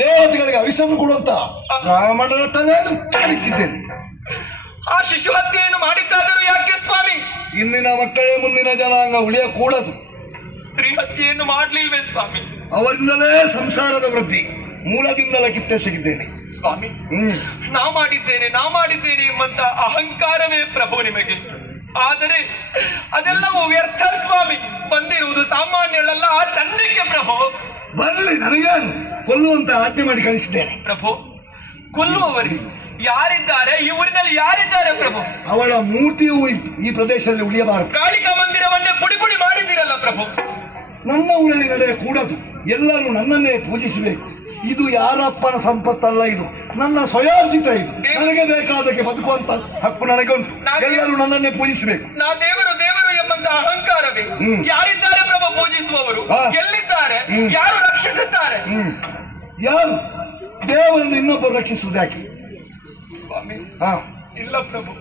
ದೇವತೆಗಳಿಗೆ ಅವಿಸನ್ನು ಕೊಡುವಂತ ಬ್ರಾಹ್ಮಣರನ್ನು ಕಾಣಿಸಿದ್ದೇನೆ. ಆ ಶಿಶು ಹತ್ಯೆಯನ್ನು ಮಾಡಿದ್ದಾದರೂ ಯಾಕೆ ಸ್ವಾಮಿ? ಇಂದಿನ ಮಕ್ಕಳೇ ಮುಂದಿನ ಜನಾಂಗ ಉಳಿಯಕೂಡದು. ಸ್ತ್ರೀ ಹತ್ಯೆಯನ್ನು ಮಾಡಲಿಲ್ವೇ ಸ್ವಾಮಿ? ಅವರಿಂದಲೇ ಸಂಸಾರದ ವೃದ್ಧಿ ಮೂಲದಿಂದಲೇ ಕಿತ್ತೆಸಗಿದ್ದೇನೆ ಸ್ವಾಮಿ. ನಾ ಮಾಡಿದ್ದೇನೆ ಎಂಬಂತ ಅಹಂಕಾರವೇ ಪ್ರಭು ನಿಮಗೆ. ಆದರೆ ಅದೆಲ್ಲವೂ ವ್ಯರ್ಥ ಸ್ವಾಮಿ. ಬಂದಿರುವುದು ಸಾಮಾನ್ಯಳಲ್ಲ, ಆ ಚಂಡಿಕೆ ಪ್ರಭು. ಬರಲಿ, ನನಗೇನು ಕೊಲ್ಲುವಂತ ಆಜ್ಞೆ ಮಾಡಿ ಕಳಿಸಿದ್ದೇನೆ ಪ್ರಭು. ಕೊಲ್ಲುವವರು ಯಾರಿದ್ದಾರೆ? ಈ ಊರಿನಲ್ಲಿ ಯಾರಿದ್ದಾರೆ ಪ್ರಭು? ಅವಳ ಮೂರ್ತಿಯು ಈ ಪ್ರದೇಶದಲ್ಲಿ ಉಳಿಯಬಾರದು. ಕಾಳಿಕಾ ಮಂದಿರವನ್ನೇ ಪುಡಿ ಪುಡಿ ಮಾಡಿದ್ದೀರಲ್ಲ ಪ್ರಭು. ನನ್ನ ಊರಲ್ಲಿ ನಡೆಯ ಕೂಡದು. ಎಲ್ಲರೂ ನನ್ನನ್ನೇ ಪೂಜಿಸಬೇಕು. ಇದು ಯಾರಪ್ಪನ ಸಂಪತ್ತಲ್ಲ, ಇದು ನನ್ನ ಸ್ವಯಾರ್ಜಿತ. ಇದು ನನಗೆ ಬೇಕಾದಕ್ಕೆ ಬದುಕುವಂತ ಹಕ್ಕು ನನಗೆ ಉಂಟು. ಎಲ್ಲರೂ ನನ್ನನ್ನೇ ಪೂಜಿಸಬೇಕು. ನಾ ದೇವರು ದೇವರು ಎಂಬಂತ ಅಹಂಕಾರವೇ. ಯಾರಿದ್ದಾರೆ ಪ್ರಭು ಪೂಜಿಸುವವರು? ಎಲ್ಲಿದ್ದಾರೆ? ಯಾರು ರಕ್ಷಿಸುತ್ತಾರೆ? ಯಾರು? ದೇವರನ್ನು ಇನ್ನೊಬ್ಬರು ರಕ್ಷಿಸುವುದು ಯಾಕೆ ಸ್ವಾಮಿ? ಇಲ್ಲ ಪ್ರಭು.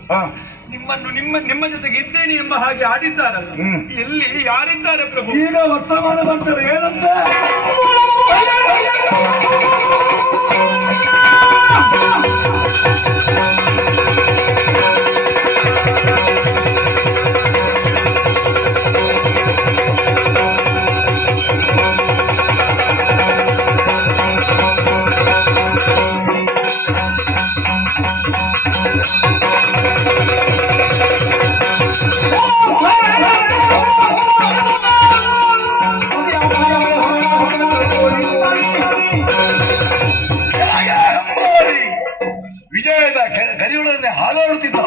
ನಿಮ್ಮನ್ನು ನಿಮ್ಮ ಜೊತೆಗೆ ಇದ್ದೇನೆ ಎಂಬ ಹಾಗೆ ಆಡಿದ್ದಾರಲ್ಲ, ಎಲ್ಲಿ ಯಾರಿದ್ದಾರೆ ಪ್ರಭು? ಈಗ ವರ್ತಮಾನ ಬರ್ತಾರೆ ಏನಂತ? ವಿಜಯದ ಗರಿಯುಳನ್ನೇ ಹಾರಾಡುತ್ತಿದ್ದ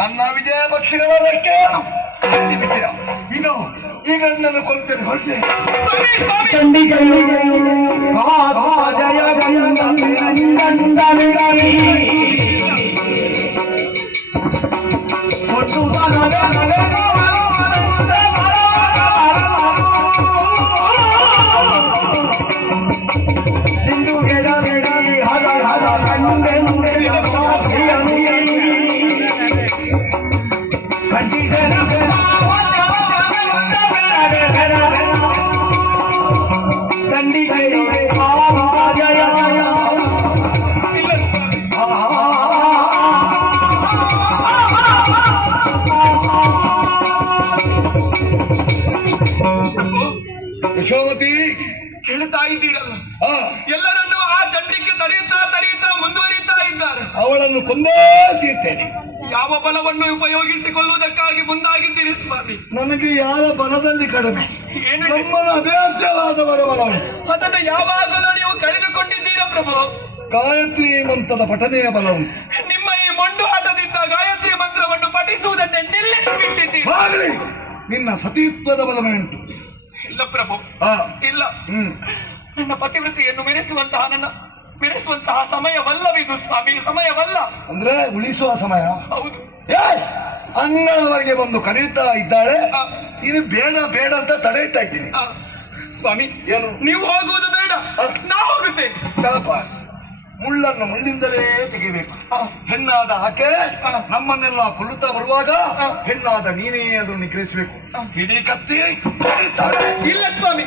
ನನ್ನ ವಿಜಯ ಪಕ್ಷಿಗಳಕ್ಕೆ ಇದು ಈಗ ನನ್ನ ಕೊಲ್ತೇನೆ ಹೊರಟೆ. ಯಶೋಮತಿ, ಹೇಳ್ತಾ ಇದ್ದೀರಲ್ಲ, ಎಲ್ಲರನ್ನು ಆ ಚಂಡಿಕೆ ತರೆಯುತ್ತಾ ಮುಂದುವರಿಯುತ್ತಾ ಇದ್ದಾರೆ. ಅವಳನ್ನು ಕೊಂದೇ ತೀರ್ತೇನೆ. ಯಾವ ಬಲವನ್ನು ಉಪಯೋಗಿಸಿಕೊಳ್ಳುವುದಕ್ಕಾಗಿ ಮುಂದಾಗಿದ್ದೀರಿ ಸ್ವಾಮಿ? ನನಗೆ ಯಾರ ಬಲದಲ್ಲಿ ಕಡಿಮೆ, ನಮ್ಮನ್ನು ಅಭ್ಯರ್ಥವಾದ ಬಲ. ಅದನ್ನು ಯಾವಾಗಲೂ ನೀವು ಕಳೆದುಕೊಂಡಿದ್ದೀರಾ ಪ್ರಭು? ಗಾಯತ್ರಿ ಮಂತ್ರದ ಪಠನೆಯ ಬಲವು. ನಿಮ್ಮ ಈ ಮೊಂಡು ಆಟದಿಂದ ಗಾಯತ್ರಿ ಮಂತ್ರವನ್ನು ಪಠಿಸುವುದನ್ನೇ ನಿಲ್ಲಿಸಿಬಿಟ್ಟಿದ್ದೀರಿ. ಆಗಲಿ, ನಿನ್ನ ಸತೀತ್ವದ ಬಲವೇ ಉಂಟು. ಇಲ್ಲ ಪ್ರಭು, ಇಲ್ಲ. ನನ್ನ ಪತಿವ್ರತೆಯನ್ನು ಮೆರೆಸುವಂತಹ ಸಮಯವಲ್ಲವಿದು ಸ್ವಾಮಿ, ಸಮಯವಲ್ಲ. ಅಂದ್ರೆ ಉಳಿಸುವ ಸಮಯ. ಹೌದು. ಅಂಗಳವರೆಗೆ ಬಂದು ಕರೀತಾ ಇದ್ದಾಳೆ, ಇದು ಬೇಡ ಬೇಡ ಅಂತ ತಡೆಯುತ್ತಾ ಇದ್ದೀನಿ. ಸ್ವಾಮಿ, ಏನು? ನೀವು ಹೋಗುವುದು ಬೇಡ, ನಾ ಹೋಗುತ್ತೇನೆ. ಶಾಬಾಸ್. ಮುಳ್ಳನ್ನು ಮುಳ್ಳಿಂದಲೇ ತೆಗಿಬೇಕು. ಹೆಣ್ಣಾದ ಆಕೆ ನಮ್ಮನ್ನೆಲ್ಲ ಕೊಲ್ಲುತ್ತಾ ಬರುವಾಗ ಹೆಣ್ಣಾದ ನೀನೇ ಅದನ್ನು ನಿಗ್ರಹಿಸಬೇಕು. ಹಿಡಿ ಕತ್ತಿ ಇಲ್ಲ ಸ್ವಾಮಿ,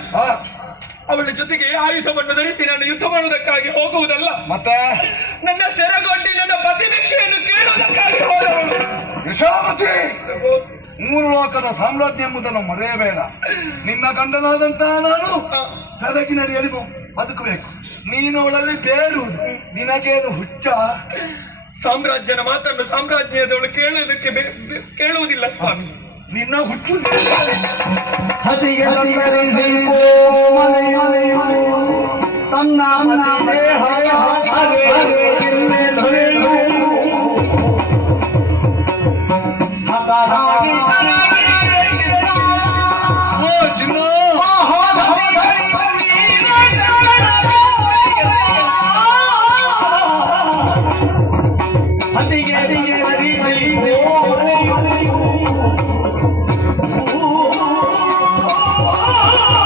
ಅವಳ ಜೊತೆಗೆ ಆಯುಧವನ್ನು ಧರಿಸಿ ನಾನು ಯುದ್ಧ ಮಾಡುವುದಕ್ಕಾಗಿ ಹೋಗುವುದಲ್ಲ, ಮತ್ತೆ ನನ್ನ ಸೆರಗೊಡ್ಡಿ ನನ್ನ ಪ್ರತಿಭಿಕ್ಷೆಯನ್ನು ಕೇಳುವುದಕ್ಕಾಗಿ ಹೋದವಳು. ಯಶೋಮತಿ, ಮೂರು ಲೋಕದ ಸಾಮ್ರಾಜ್ಯ ಎಂಬುದನ್ನು ಮರೆಯಬೇಡ. ನಿನ್ನ ಗಂಡನಾದಂತಹ ನಾನು ಸೆರಗಿನಡಿಯಲ್ಲಿ ಬದುಕಬೇಕು. ನೀನವಳಲ್ಲಿ ಬೇಡುವುದು ನಿನಗೇನು ಹುಚ್ಚ? ಸಾಮ್ರಾಜ್ಯನ ಮಾತನ್ನು ಸಾಮ್ರಾಜ್ಯದವಳು ಕೇಳುವುದಿಲ್ಲ ಸ್ವಾಮಿ. ನಿನ್ನ ಹುಚ್ಚು ತನ್ನ